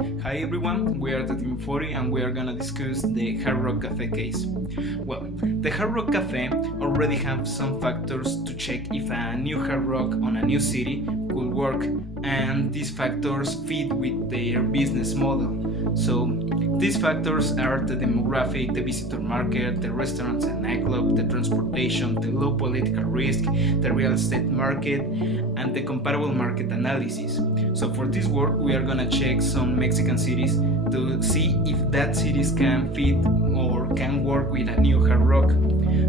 Hi everyone, we are the Team 40 and we are gonna discuss the Hard Rock Cafe case. Well, the Hard Rock Cafe already have some factors to check if a new Hard Rock on a new city could work, and these factors fit with their business model. So these factors are the demographic, the visitor market, the restaurants and nightclub, the transportation, the low political risk, the real estate market, and the comparable market analysis. So for this work, we are gonna check some Mexican cities to see if that cities can fit or can work with a new Hard Rock.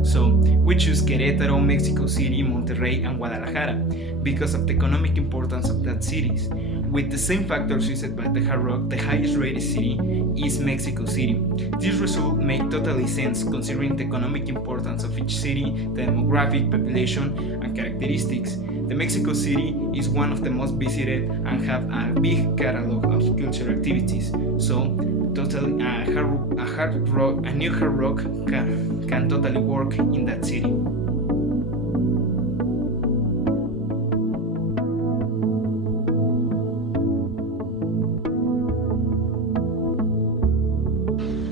So we choose Querétaro, Mexico City, Monterrey, and Guadalajara because of the economic importance of that cities. With the same factors used by the Hard Rock, the highest rated city is Mexico City. This result makes totally sense considering the economic importance of each city, the demographic, population, and characteristics. The Mexico City is one of the most visited and have a big catalog of cultural activities. So totally a new Hard Rock can totally work in that city.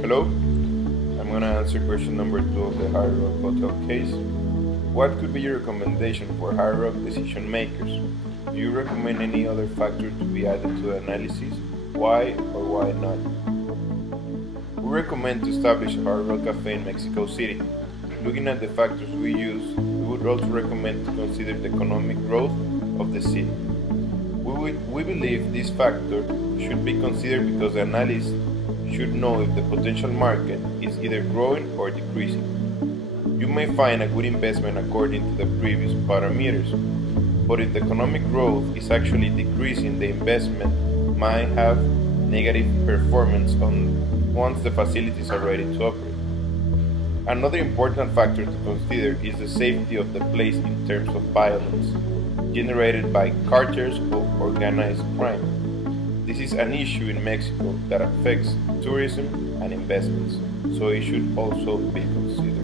Hello, I'm going to answer question number 2 of the Hard Rock Hotel case. What could be your recommendation for Hard Rock decision makers? Do you recommend any other factor to be added to the analysis? Why or why not? We recommend to establish a Hard Rock Cafe in Mexico City. Looking at the factors we use, we would also recommend to consider the economic growth of the city. We believe this factor should be considered because the analyst should know if the potential market is either growing or decreasing. You may find a good investment according to the previous parameters, but if the economic growth is actually decreasing, the investment might have negative performance once the facilities are ready to operate. Another important factor to consider is the safety of the place in terms of violence generated by cartels or organized crime. This is an issue in Mexico that affects tourism and investments, so it should also be considered.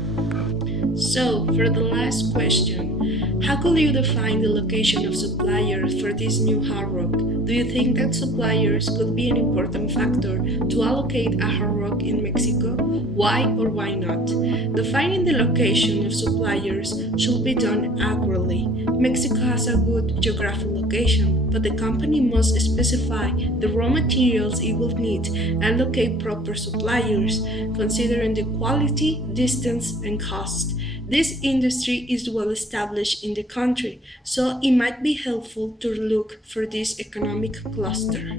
So, for the last question, how could you define the location of suppliers for this new Hard Rock? Do you think that suppliers could be an important factor to allocate a Hard Rock in Mexico? Why or why not? Defining the location of suppliers should be done accurately. Mexico has a good geographical location, but the company must specify the raw materials it will need and locate proper suppliers, considering the quality, distance, and cost. This industry is well established in the country, so it might be helpful to look for this economic cluster.